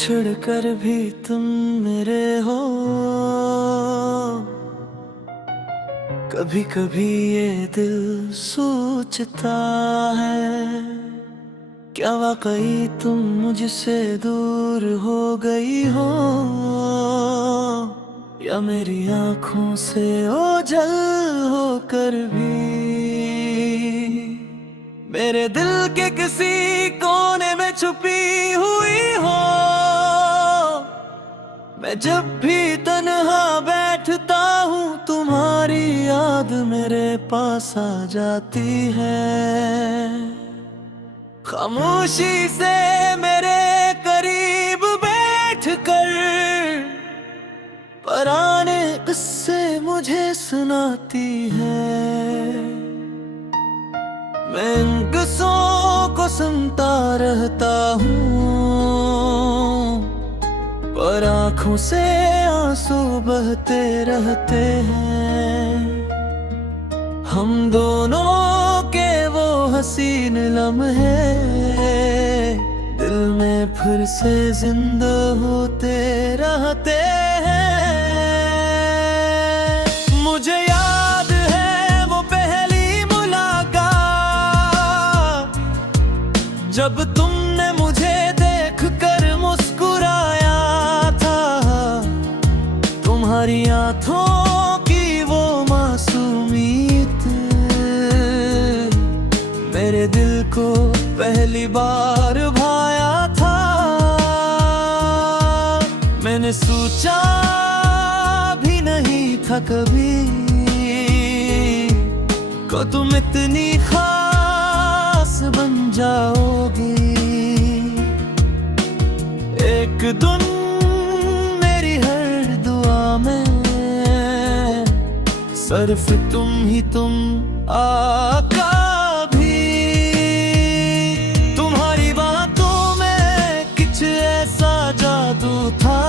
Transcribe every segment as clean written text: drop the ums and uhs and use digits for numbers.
बिछड़ कर भी तुम मेरे हो। कभी कभी ये दिल सोचता है, क्या वाकई तुम मुझसे दूर हो गई हो, या मेरी आंखों से ओझल होकर भी मेरे दिल के किसी कोने में छुपी हुई हो। मैं जब भी तन्हा बैठता हूँ तुम्हारी याद मेरे पास आ जाती है। खामोशी से मेरे करीब बैठकर पुराने किस्से मुझे सुनाती है। मैं इन किस्सों को सुनता रहता हूँ, पर आँखों से आंसू बहते रहते हैं। हम दोनों के वो हसीन लम्हे दिल में फिर से जिंदा होते रहते हैं। मुझे याद है वो पहली मुलाकात, जब तुमने मुझे देखकर मुस्कुराया था। तुम्हारी आँखों की वो मासूमियत मेरे दिल को पहली बार भाया था। मैंने सोचा भी नहीं था कभी को तुम इतनी खास बन जाओगी। एक दिन मेरी हर दुआ में सिर्फ तुम आका भी। तुम्हारी बातों में कुछ ऐसा जादू था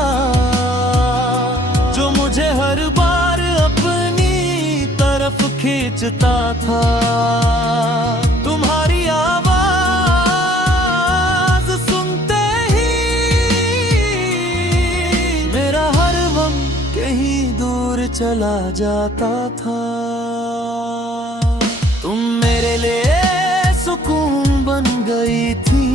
जो मुझे हर बार अपनी तरफ खींचता था। तुम्हारी आवाज सुनते ही मेरा हर गम कहीं दूर चला जाता था। तुम मेरे लिए सुकून बन गई थी,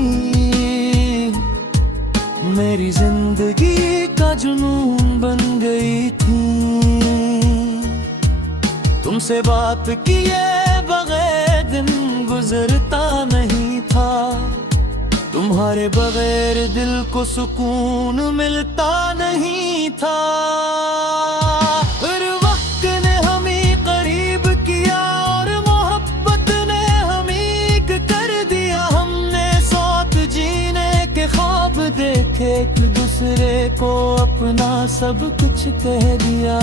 मेरी जिंदगी का जुनून बन गई थी। तुमसे बात किए बगैर दिन गुजरता नहीं था। तुम्हारे बगैर दिल को सुकून मिलता नहीं था। फिर वक्त ने हमें करीब किया और मोहब्बत ने हमें कर दिया। हमने साथ जीने के ख्वाब देखे, एक दूसरे को अपना सब कुछ कह दिया।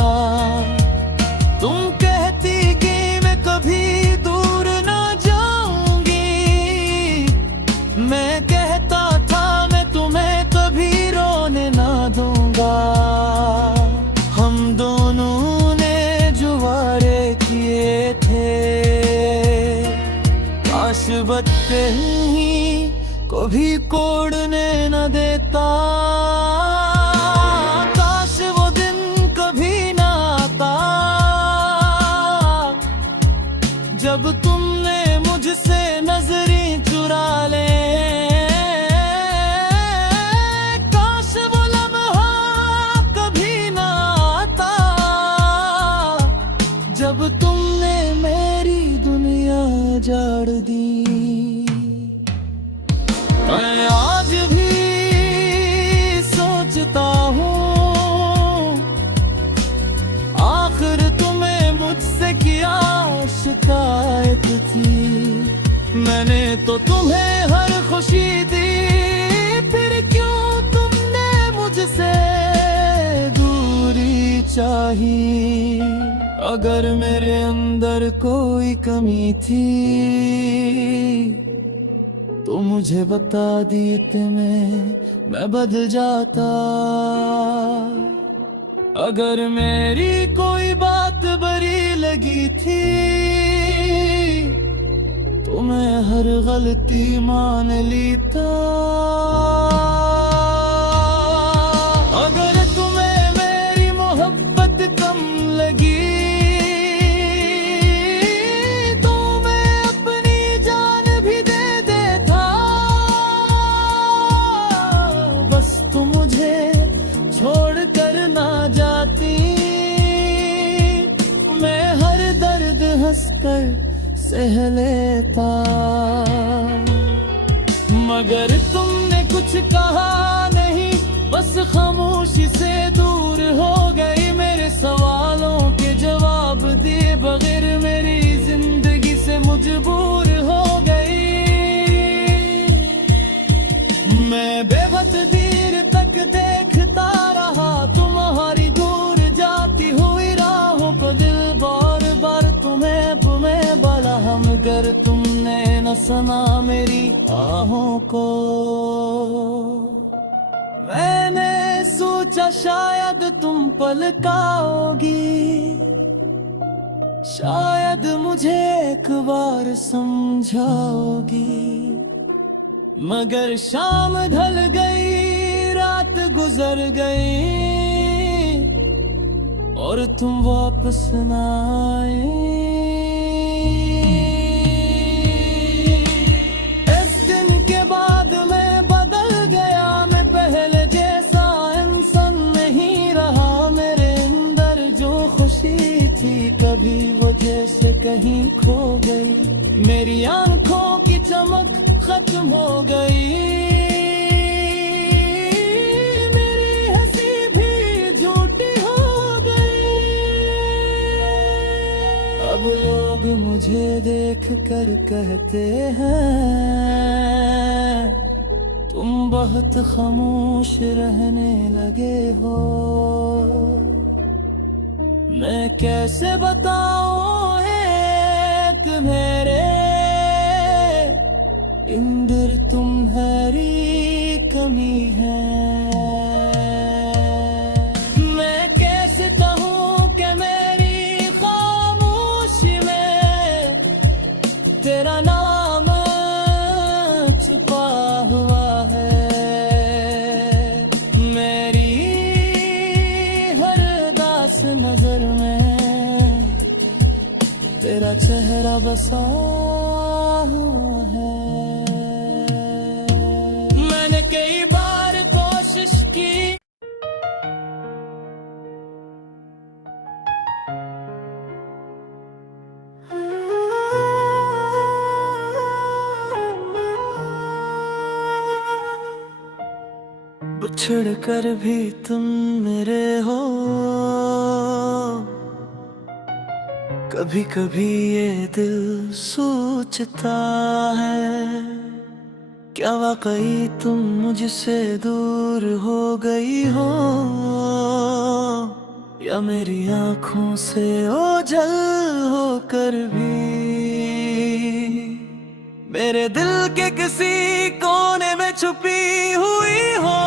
तुम कहती कि मैं कभी दूर ना जाऊंगी, मैं कहता था मैं तुम्हें कभी रोने ना दूंगा। हम दोनों ने जो वारे किए थे, काश बचते ही को भी कोड़ने न देता। काश वो दिन कभी ना आता जब तुमने मुझसे नजरें चुरा ले। काश वो लम्हा कभी ना आता जब तुमने मेरी दुनिया उजाड़ दी। मैं आज भी सोचता हूँ आखिर तुम्हें मुझसे क्या शिकायत थी। मैंने तो तुम्हें हर खुशी दी, फिर क्यों तुमने मुझसे दूरी चाही। अगर मेरे अंदर कोई कमी थी तो मुझे बता देते मैं बदल जाता। अगर मेरी कोई बात बुरी लगी थी तो मैं हर गलती मान लेता। ना जाती। मैं हर दर्द हंसकर सह लेता, मगर तुमने कुछ कहा नहीं, बस खामोशी से दूर हो गई। मेरे सवालों के जवाब दिए बगैर मेरी जिंदगी से मजबूर हो गई। मैं बेबस देर तक देखता रहा तुम्हारी दूर जाती हुई राहों को, दिल बार बार तुम्हें बोला, मगर तुमने न सुना मेरी आहों को। मैंने सोचा शायद तुम पलकाओगी, शायद मुझे एक बार समझाओगी, मगर शाम ढल गई, रात गुजर गई और तुम वापस न आए। इस दिन के बाद मैं बदल गया, मैं पहले जैसा इंसान नहीं रहा। मेरे अंदर जो खुशी थी कभी वो जैसे कहीं खो गई। मेरी आंखों की चमक खत्म हो गई, मेरी हंसी भी झूठी हो गई। अब लोग मुझे देख कर कहते हैं तुम बहुत खामोश रहने लगे हो। मैं कैसे बताऊं है तुम्हारे इंदर तुम्हारी कमी है। मैं कैसे कहूँ कि मेरी खामोशी में तेरा नाम छुपा हुआ है। मेरी हर दास नजर में तेरा चेहरा बसा हुआ है। कई बार कोशिश की, बिछड़ कर भी तुम मेरे हो। कभी कभी ये दिल सोचता है, क्या वाकई तुम मुझसे दूर हो गई हो, या मेरी आंखों से ओझल होकर भी मेरे दिल के किसी कोने में छुपी हुई हो।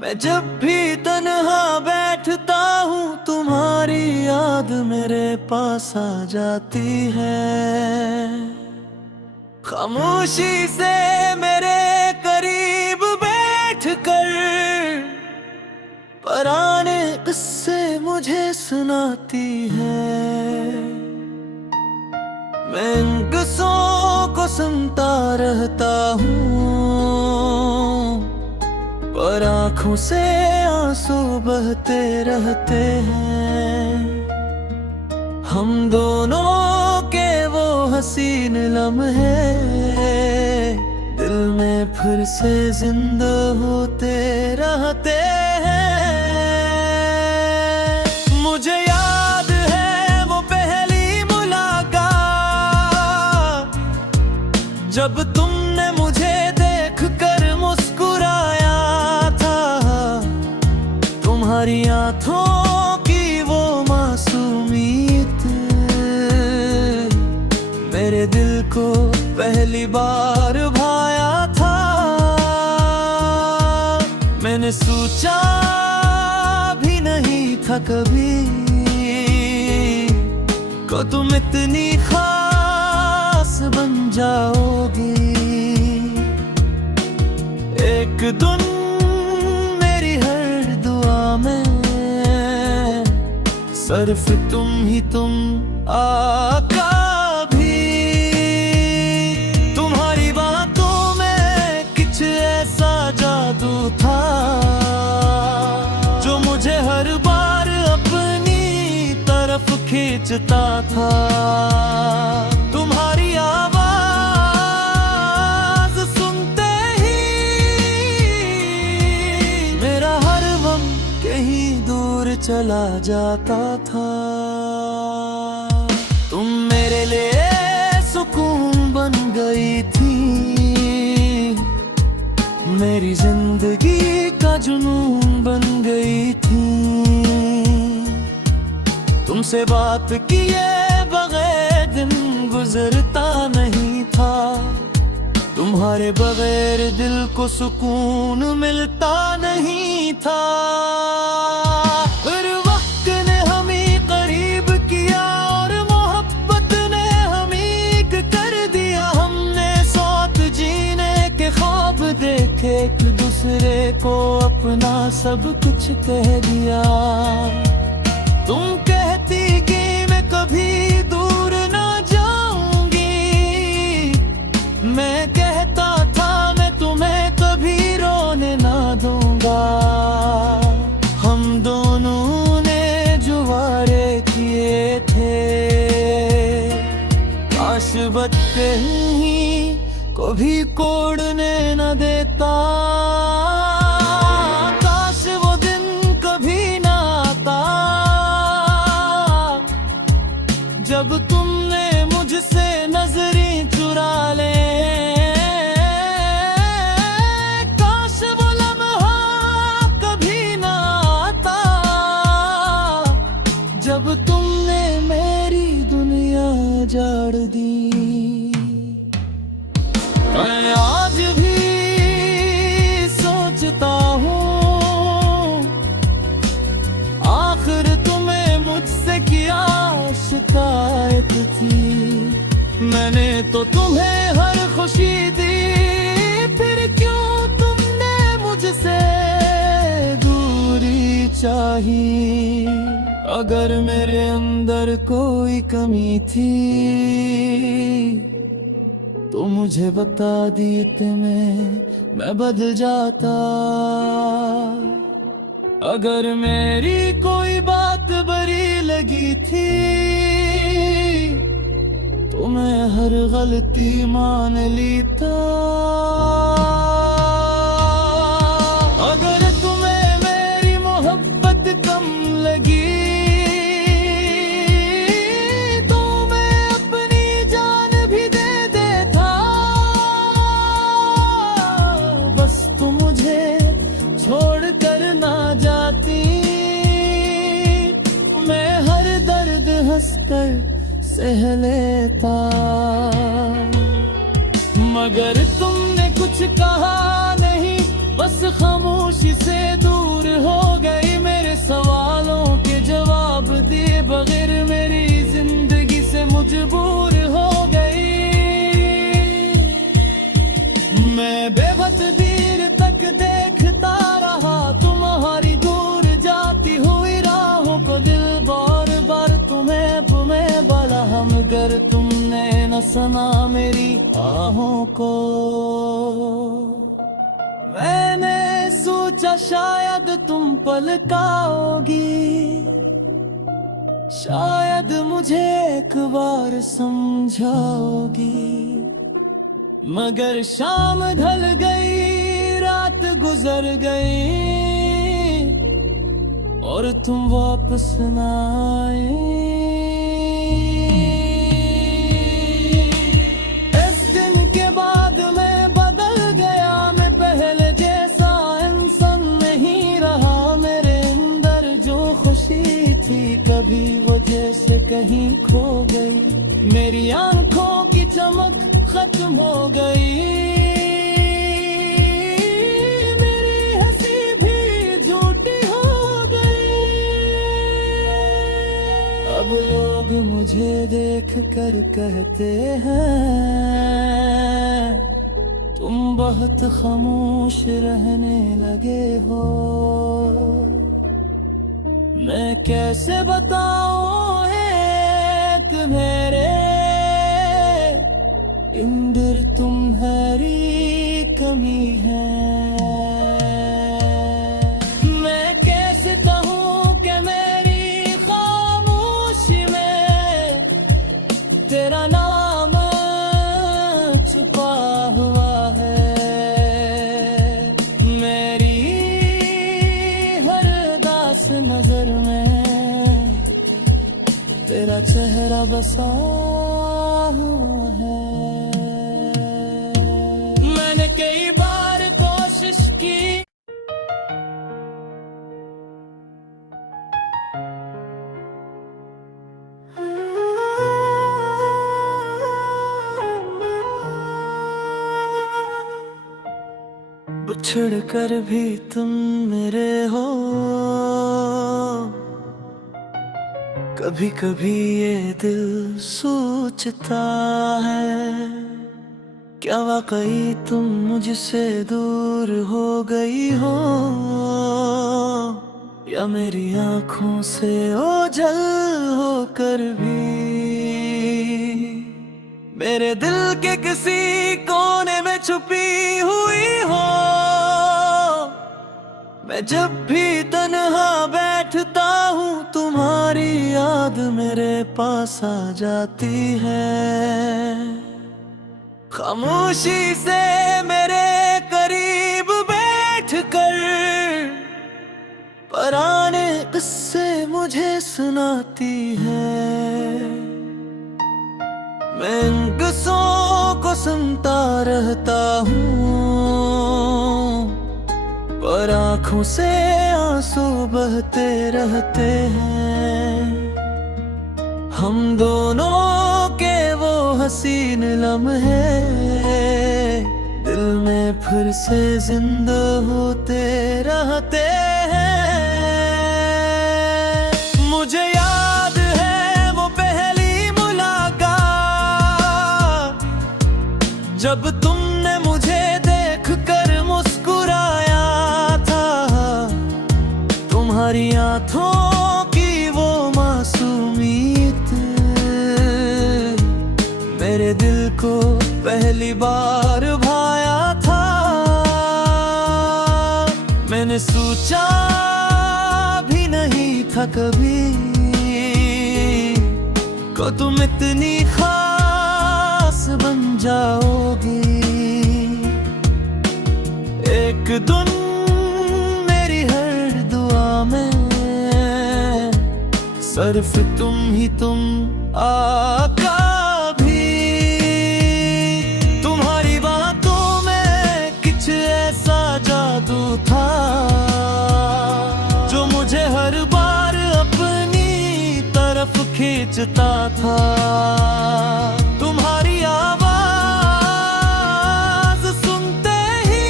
मैं जब भी तन्हा बैठता हूँ तुम्हारी याद मेरे पास आ जाती है। खामोशी से मेरे करीब बैठकर पुराने किस्से मुझे सुनाती है। मैं इन किस्सों को सुनता रहता हूँ और आँखों से आंसू बहते रहते हैं। हम दोनों के वो हसीन लम्हे दिल में फिर से जिंदा होते रहते हैं। मुझे याद है वो पहली मुलाकात, जब तुमने मुझे देख कर मुस्कुराया था। तुम्हारी आंखों की वो मासूमियत मेरे दिल को पहली बार भाया था। मैंने सोचा भी नहीं था कभी को तुम इतनी खास बन जाओगी। एक दिन मेरी हर दुआ में सिर्फ तुम आका भी। तुम्हारी बातों में कुछ ऐसा जादू था खींचता था। तुम्हारी आवाज सुनते ही मेरा हर गम कहीं दूर चला जाता था। तुम मेरे लिए सुकून बन गई थी, मेरी जिंदगी का जुनून बन गई थी। तुमसे बात किए बगैर दिन गुजरता नहीं था, तुम्हारे बगैर दिल को सुकून मिलता नहीं था। फिर वक्त ने हमें करीब किया और मोहब्बत ने हमें एक कर दिया। हमने साथ जीने के ख्वाब देखे, एक दूसरे को अपना सब कुछ कह दिया। तुम कहती कि मैं कभी दूर ना जाऊंगी, मैं कहता था मैं तुम्हें कभी रोने ना दूंगा। हम दोनों ने जो वारे किए थे, काश बचते ही कभी कोड़ने न देता। काश वो दिन कभी ना आता जब तुमने मुझसे नजरें चुरा ले। काश वो लम्हा कभी ना आता जब तुमने मेरी दुनिया उजाड़ दी। मैं आज भी सोचता हूँ, आखिर तुम्हें मुझसे क्या शिकायत थी। मैंने तो तुम्हें हर खुशी दी, फिर क्यों तुमने मुझसे दूरी चाही। अगर मेरे अंदर कोई कमी थी तो मुझे बता देते, मैं बदल जाता। अगर मेरी कोई बात बुरी लगी थी तो मैं हर गलती मान लेता। अगर तुम्हें मेरी मोहब्बत कम लगी हंसकर सह लेता। मगर तुमने कुछ कहा नहीं, बस खामोशी से दूर हो गई। मेरे सवालों के जवाब दिए बगैर मेरी जिंदगी से मजबूर हो गई। मैं बेवक्त देर तक देखता रहा तुम्हारी दूर जाती हुई राहों को। दिल बार बार तुम्हें बला, मगर तुमने न सुना मेरी आहों को। मैंने सोचा शायद तुम पलकाओगी, शायद मुझे एक बार समझाओगी। मगर शाम ढल गई, रात गुजर गई और तुम वापस न आए। इस दिन के बाद मैं बदल गया, मैं पहले जैसा इंसान नहीं रहा। मेरे अंदर जो खुशी थी कभी वो जैसे कहीं खो गई। मेरी आंखों की चमक खत्म हो गई, मेरी हंसी भी झूठी हो गई। अब लोग मुझे देख कर कहते हैं तुम बहुत खामोश रहने लगे हो। मैं कैसे बताऊं है तुम्हारे इंदर तुम्हारी कमी है। मैं कैसे कहूँ कि मेरी खामोशी में तेरा चेहरा बसा हुआ है। मैंने कई बार कोशिश की, बिछड़ कर भी तुम मेरे हो। कभी कभी ये दिल सोचता है, क्या वाकई तुम मुझसे दूर हो गई हो, या मेरी आंखों से ओझल होकर भी मेरे दिल के किसी कोने में छुपी हुई हो। मैं जब भी तन्हा बैठता हूँ, तुम्हारी याद मेरे पास आ जाती है। खामोशी से मेरे करीब बैठकर पुराने किस्से मुझे सुनाती है। मैं इन किस्सों को सुनता रहता हूँ, पर आँखों से आंसू बहते रहते हैं। हम दोनों के वो हसीन लम्हे दिल में फिर से जिंदा होते रहते हैं। मुझे याद है वो पहली मुलाकात, जब तुमने मुझे देख कर मुस्कुराया था। तुम्हारी आँखों की वो मासूमियत मेरे दिल को पहली बार भाया था। मैंने सोचा भी नहीं था कभी को तुम इतनी खास बन जाओगी। एक दिन मेरी हर दुआ में सिर्फ तुम ही तुम आका भी। तुम्हारी बातों में कुछ ऐसा जादू था जो मुझे हर बार अपनी तरफ खींचता था। तुम्हारी आवाज सुनते ही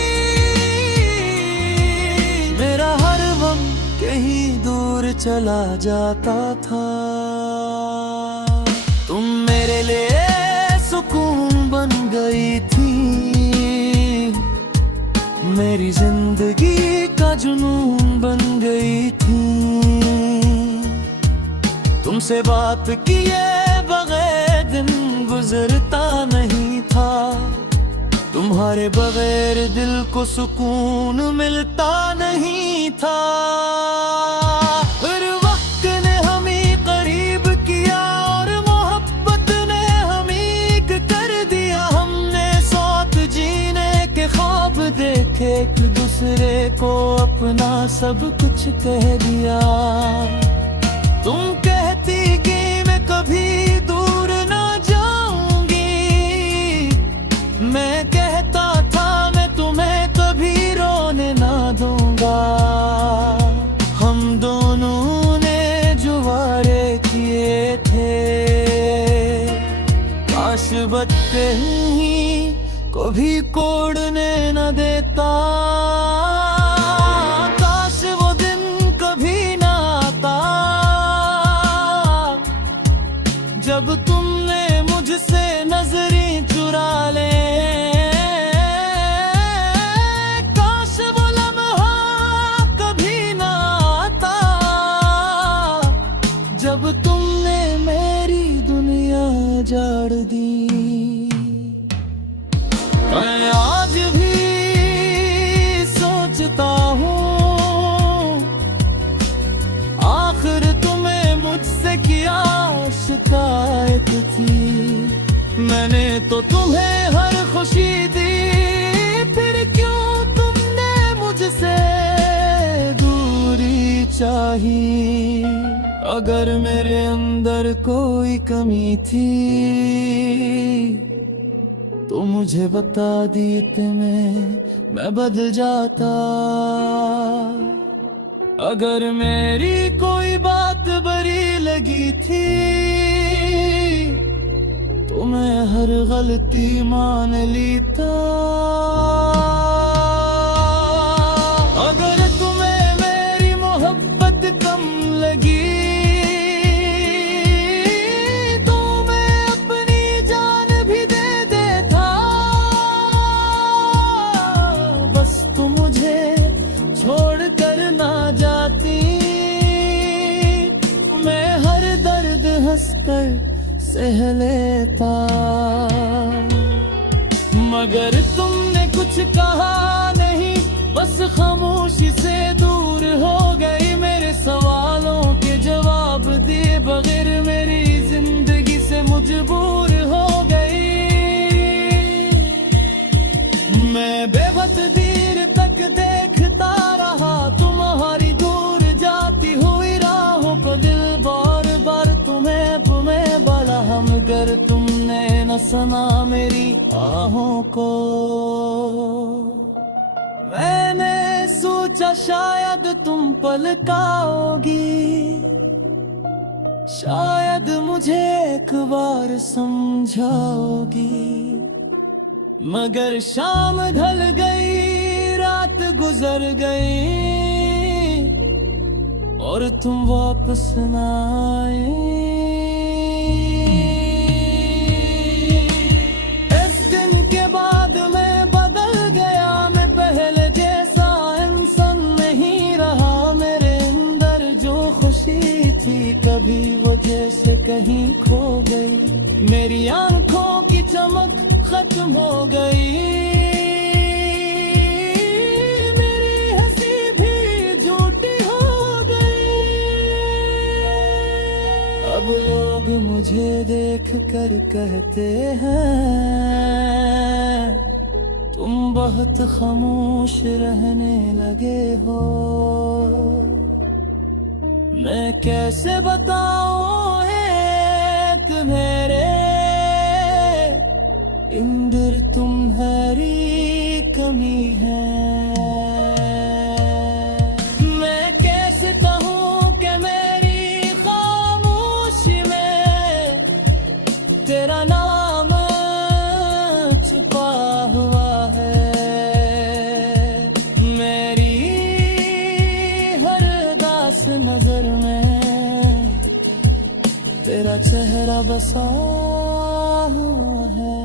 मेरा हर गम कहीं दूर चला जाता था। तुम मेरे लिए सुकून बन गई थी, मेरी जिंदगी का जुनून बन गई थी। तुमसे बात किए बगैर दिन गुजरता नहीं था। तुम्हारे बगैर दिल को सुकून मिलता नहीं था। फिर वक्त ने हमें करीब किया और मोहब्बत ने हमें कर दिया। हमने साथ जीने के ख्वाब देखे, एक दूसरे को अपना सब कुछ कह दिया। तुम कहती कि मैं कभी दूर ना जाऊंगी, मैं कहता था मैं तुम्हें कभी रोने ना दूंगा। हम दोनों ने जो वारे किए थे, काश बचते ही को भी कोड़ने न देता। काश वो दिन कभी ना आता जब तुमने मुझसे नजरें चुरा ले। काश वो लम्हा कभी ना आता जब तुमने मेरी दुनिया जाड़ दी। मैं आज भी सोचता हूँ, आखिर तुम्हें मुझसे क्या शिकायत थी। मैंने तो तुम्हें हर खुशी दी, फिर क्यों तुमने मुझसे दूरी चाही। अगर मेरे अंदर कोई कमी थी तो मुझे बता देते मैं बदल जाता। अगर मेरी कोई बात बुरी लगी थी तो मैं हर गलती मान लेता। अगर तुम्हें मेरी मोहब्बत कम लगी तो मैं अपनी जान भी दे देता। बस तुम मुझे छोड़ कर ना जाती, मैं हर दर्द हंसकर सह लेता। मगर तुमने कुछ कहा नहीं, बस खामोशी से दूर हो गई। मेरे सवालों के जवाब दिए बगैर मेरी जिंदगी से मजबूर हो गई। मैं बेबस देर तक देखता रहा तुम्हारी दूर जाती हुई राहों को। दिल बार बार तुम्हें बोला, मगर तुमने न सुना मेरी आहों को। मैंने सोचा शायद तुम पलकाओगी, शायद मुझे एक बार समझाओगी। मगर शाम ढल गई, रात गुजर गई और तुम वापस न आए। इस दिन के बाद मैं बदल गया, मैं पहले जैसा इंसान नहीं रहा। मेरे अंदर जो खुशी थी कभी वो जैसे कहीं खो गई। मेरी आंखों की चमक खत्म हो गई, मेरी हंसी भी झूठी हो गई। अब लोग मुझे देख कर कहते हैं तुम बहुत खामोश रहने लगे हो। मैं कैसे बताऊं है तुम्हारे इंदर तुम्हारी कमी है। मैं कैसे कहूँ कि मेरी खामोशी में तेरा नाम छुपा हुआ है। मेरी हर दास नजर में तेरा चेहरा बसा हुआ है।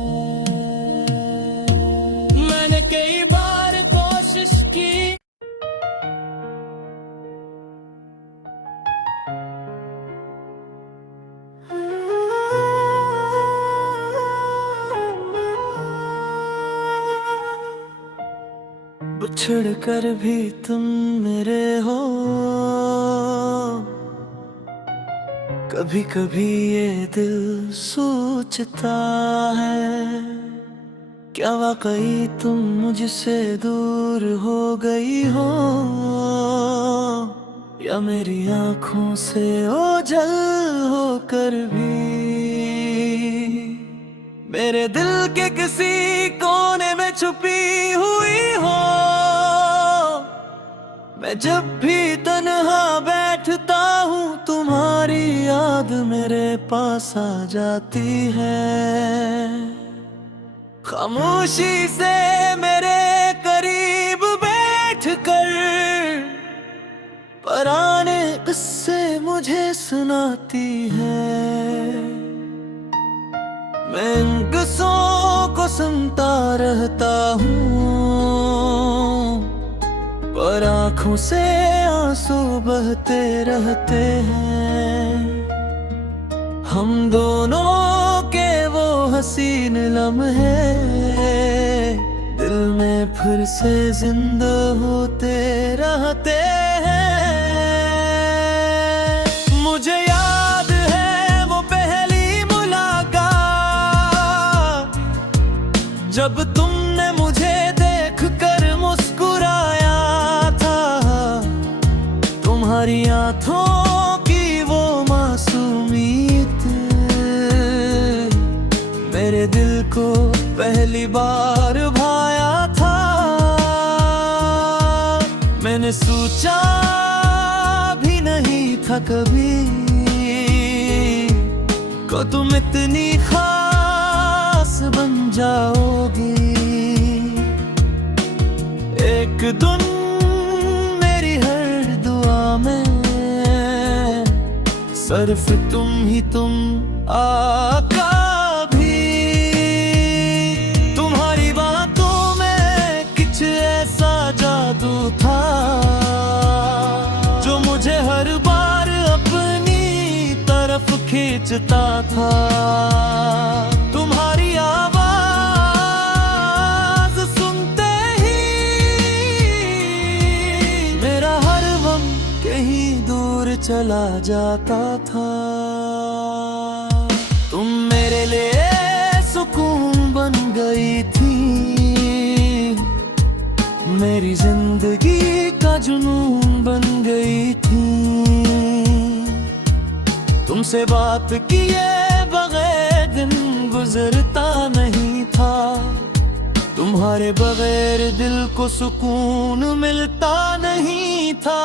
मैंने कई बार कोशिश की, बिछड़ कर भी तुम मेरे हो। कभी कभी ये दिल सोचता है क्या वाकई तुम मुझसे दूर हो गई हो, या मेरी आंखों से ओझल होकर भी मेरे दिल के किसी कोने में छुपी हुई हो। मैं जब भी तन्हा बैठता हूँ तुम्हारी याद मेरे पास आ जाती है। खामोशी से मेरे करीब बैठकर पुराने किस्से मुझे सुनाती है। मैं इन किस्सों को सुनता रहता हूँ और आँखों से आंसू बहते रहते हैं। हम दोनों के वो हसीन लम्हे दिल में फिर से जिंदा होते रहते हैं। मुझे याद है वो पहली मुलाकात जब तुमने मुझे देख कर मुस्कुराया था। तुम्हारी आँखों की वो को पहली बार भाया था, मैंने सोचा भी नहीं था कभी को तुम इतनी खास बन जाओगी। एक दिन मेरी हर दुआ में सिर्फ तुम आका भी। तुम्हारी बातों में कुछ ऐसा जादू था जो मुझे हर बार अपनी तरफ खींचता था। तुम्हारी आवाज सुनते ही मेरा हर गम कहीं दूर चला जाता था। तुम मेरे लिए सुकून बन गई थी, मेरी जिंदगी का जुनून बन गई थी। तुमसे बात किए बगैर दिन गुजरता नहीं था, तुम्हारे बगैर दिल को सुकून मिलता नहीं था।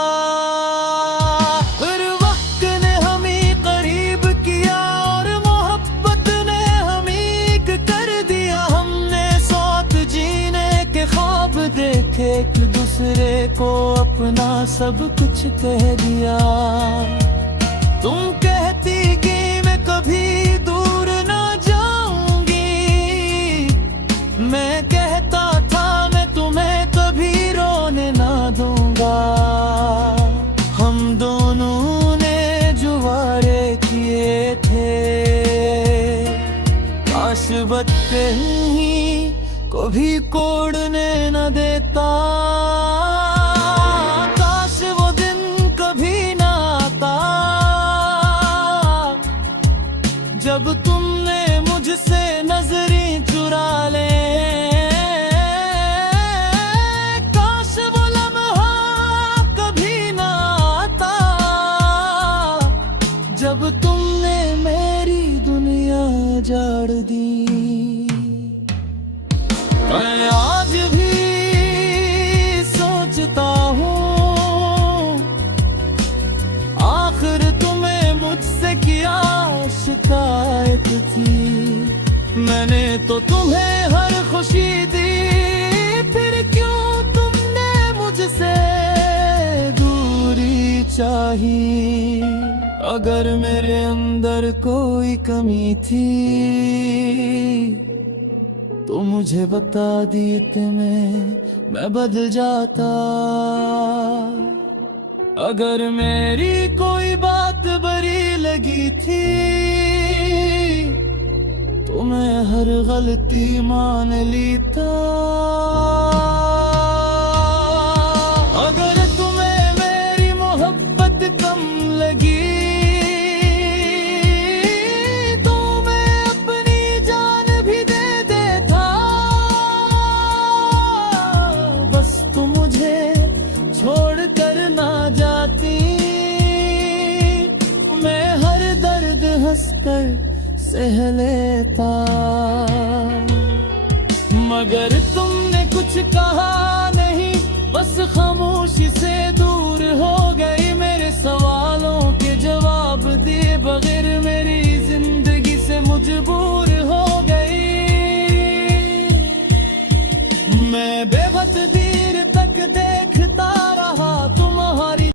फिर वक्त ने हमें करीब किया और मोहब्बत ने हमें एक कर दिया। हमने साथ जीने के ख्वाब देखे, एक दूसरे को अपना सब कुछ कह दिया। तुम कहती कि मैं कभी दूर ना जाऊंगी, मैं कहता था मैं तुम्हें कभी रोने ना दूंगा। हम दोनों ने जो वारे किए थे, काश बचते ही को भी कोड़ने न देता। काश वो दिन कभी ना आता जब तुमने मुझसे नजरें चुरा ले। काश वो लम्हा कभी ना आता जब तुमने मेरी दुनिया जाड़ दी। मैं आज भी सोचता हूँ आखिर तुम्हें मुझसे क्या शिकायत थी। मैंने तो तुम्हें हर खुशी दी, फिर क्यों तुमने मुझसे दूरी चाही। अगर मेरे अंदर कोई कमी थी तो मुझे बता देते मैं बदल जाता। अगर मेरी कोई बात बुरी लगी थी तो मैं हर गलती मान लेता। अगर तुम्हें मेरी मोहब्बत कम लगी तो मैं अपनी जान भी दे देता। बस तुम मुझे छोड़ कर ना जाती, मैं हर दर्द हंसकर सह लेता। मगर तुमने कुछ कहा नहीं, बस खामोशी से दूर